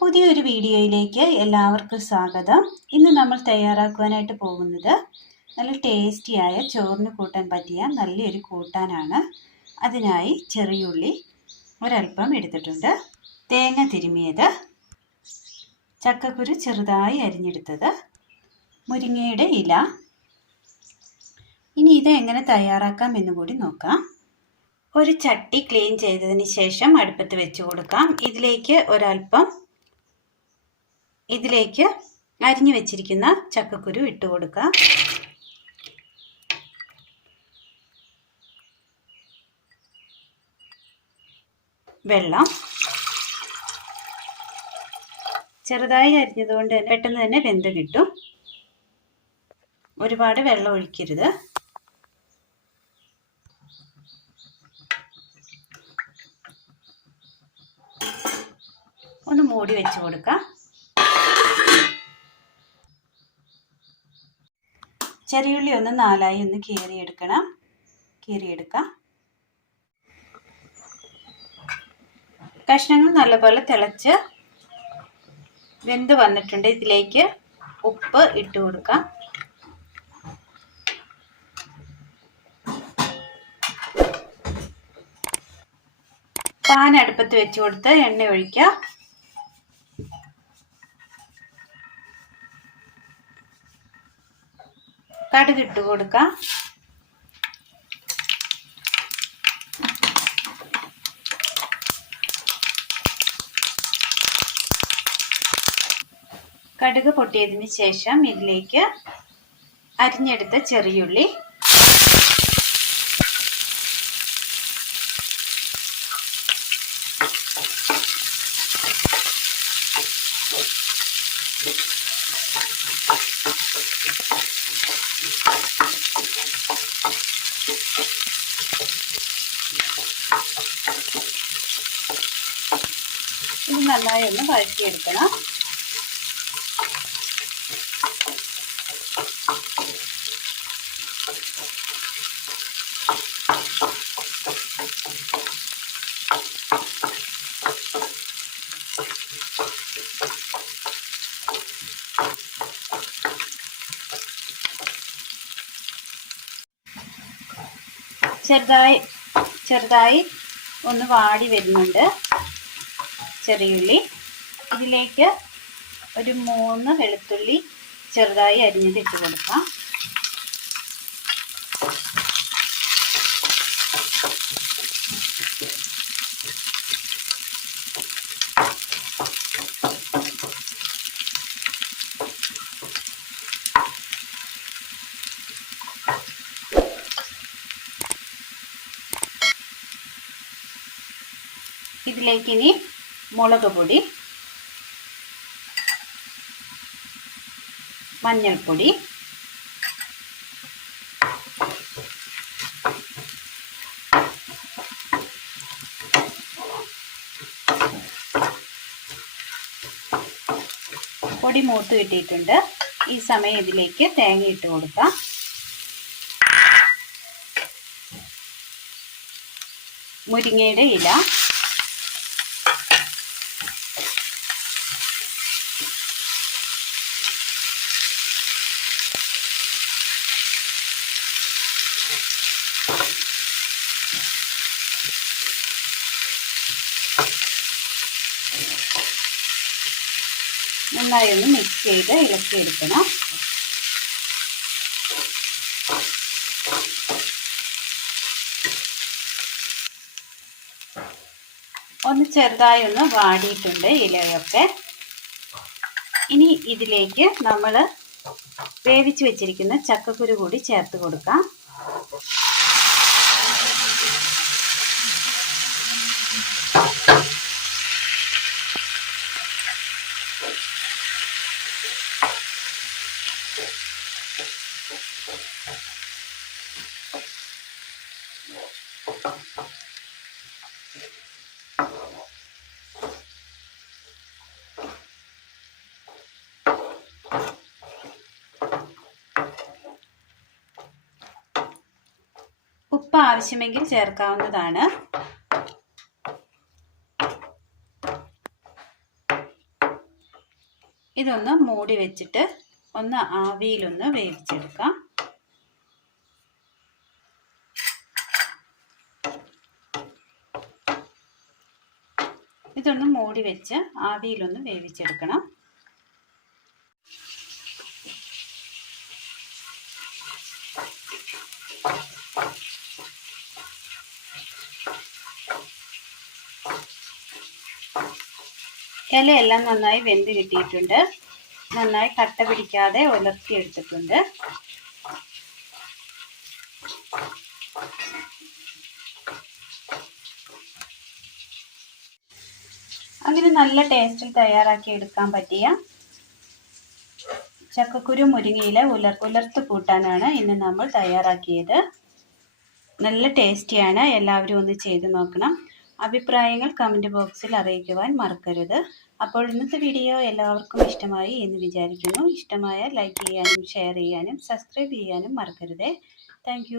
പുതിയൊരു വീഡിയോയിലേക്ക് എല്ലാവർക്കും സ്വാഗതം. ഇന്ന് നമ്മൾ തയ്യാറാക്കുവാനായിട്ട് പോകുന്നത് നല്ല ടേസ്റ്റിയായ ചോറിന് കൂട്ടാൻ പറ്റിയ നല്ലൊരു കൂട്ടാനാണ്. അതിനായി ചെറിയുള്ളി ഒരൽപ്പം എടുത്തിട്ടുണ്ട്, തേങ്ങ തിരുമിയത്, ചക്കക്കുരു ചെറുതായി അരിഞ്ഞെടുത്തത്, മുരിങ്ങയുടെ ഇല. ഇനി ഇത് എങ്ങനെ തയ്യാറാക്കാം എന്ന് കൂടി നോക്കാം. ഒരു ചട്ടി ക്ലീൻ ചെയ്തതിന് ശേഷം അടുപ്പത്ത് വെച്ച് കൊടുക്കാം. ഇതിലേക്ക് അരിഞ്ഞു വെച്ചിരിക്കുന്ന ചക്കക്കുരു ഇട്ട് കൊടുക്കാം. വെള്ളം ചെറുതായി അരിഞ്ഞതുകൊണ്ട് തന്നെ പെട്ടെന്ന് തന്നെ വെന്ത് കിട്ടും. ഒരുപാട് വെള്ളം ഒഴിക്കരുത്. ഒന്ന് മൂടി വെച്ച് കൊടുക്കാം. ചെറിയുള്ളി ഒന്ന് നാലായി ഒന്ന് കീറിയെടുക്കാം. കഷ്ണങ്ങൾ നല്ലപോലെ തിളച്ച് വെന്ത് വന്നിട്ടുണ്ട്. ഇതിലേക്ക് ഉപ്പ് ഇട്ട് കൊടുക്കാം. പാൻ അടുപ്പത്ത് വെച്ച് കൊടുത്ത് എണ്ണ ഒഴിക്കാം. കടുക് ഇട്ട് കൊടുക്കാം. കടുക് പൊട്ടിയതിന് ശേഷം ഇതിലേക്ക് അരിഞ്ഞെടുത്ത ചെറിയുള്ളി, ഇത് നന്നായി ഒന്ന് വഴറ്റിയെടുക്കണം. ചെറുതായി ഒന്ന് വാടി വരുന്നുണ്ട് ചെറിയുള്ളി. ഇതിലേക്ക് ഒരു 3 വെളുത്തുള്ളി ചെറുതായി അരിഞ്ഞത് ഇട്ട് കൊടുക്കാം. ഇതിലേക്ക് ഇനി മുളക് പൊടി, മഞ്ഞൾപ്പൊടി, പൊടി മൂത്ത് കിട്ടിയിട്ടുണ്ട്. ഈ സമയം ഇതിലേക്ക് തേങ്ങ ഇട്ട് കൊടുക്കാം. മുരിങ്ങയുടെ ഇല, നന്നായി ഒന്ന് മിക്സ് ചെയ്ത് ഇളക്കിയെടുക്കണം. ഒന്ന് ചെറുതായി ഒന്ന് വാടിയിട്ടുണ്ട് ഇലയൊക്കെ. ഇനി ഇതിലേക്ക് നമ്മൾ വേവിച്ച് വെച്ചിരിക്കുന്ന ചക്കക്കുരു കൂടി ചേർത്ത് കൊടുക്കാം. ഉപ്പ് ആവശ്യമെങ്കിൽ ചേർക്കാവുന്നതാണ്. ഇതൊന്ന് മൂടി വെച്ചിട്ട് ഒന്ന് ആവിയിലൊന്ന് വേവിച്ചെടുക്കാം. ഇതൊന്ന് മൂടി വെച്ച് ആവിയിലൊന്ന് വേവിച്ചെടുക്കണം. ഇലയെല്ലാം നന്നായി വെന്ത് കിട്ടിയിട്ടുണ്ട്. നന്നായി കട്ട പിടിക്കാതെ ഉലർത്തിയെടുത്തിട്ടുണ്ട്. അങ്ങനെ നല്ല ടേസ്റ്റിൽ തയ്യാറാക്കി എടുക്കാൻ പറ്റിയ ചക്കക്കുരു മുരിങ്ങയില ഉലർത്ത് കൂട്ടാനാണ് ഇന്ന് നമ്മൾ തയ്യാറാക്കിയത്. നല്ല ടേസ്റ്റിയാണ്. എല്ലാവരും ഒന്ന് ചെയ്ത് നോക്കണം. അഭിപ്രായങ്ങൾ കമൻറ്റ് ബോക്സിൽ അറിയിക്കുവാൻ മറക്കരുത്. അപ്പോൾ ഇന്നത്തെ വീഡിയോ എല്ലാവർക്കും ഇഷ്ടമായി എന്ന് വിചാരിക്കുന്നു. ഇഷ്ടമായാൽ ലൈക്ക് ചെയ്യാനും ഷെയർ ചെയ്യാനും സബ്സ്ക്രൈബ് ചെയ്യാനും മറക്കരുതേ. താങ്ക്